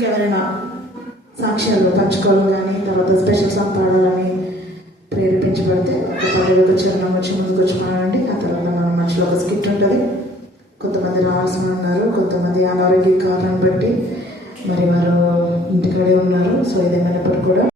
ఇంకెవరైనా సాక్ష్యాలు పంచుకోవాలి కానీ తర్వాత స్పెషల్ సాంగ్ పాడాలని ప్రేరేపించబడితే ఒక 10 చరణం వచ్చి ముందుకు వచ్చి పాడండి. ఆ తర్వాత మన మధ్యలో ఒక స్కిట్ ఉంటుంది. కొంతమంది రావాల్సిన ఉన్నారు, కొంతమంది అనారోగ్య కారణం బట్టి మరి వారు ఇంటికడే ఉన్నారు. సో ఏదేమైనప్పటికీ కూడా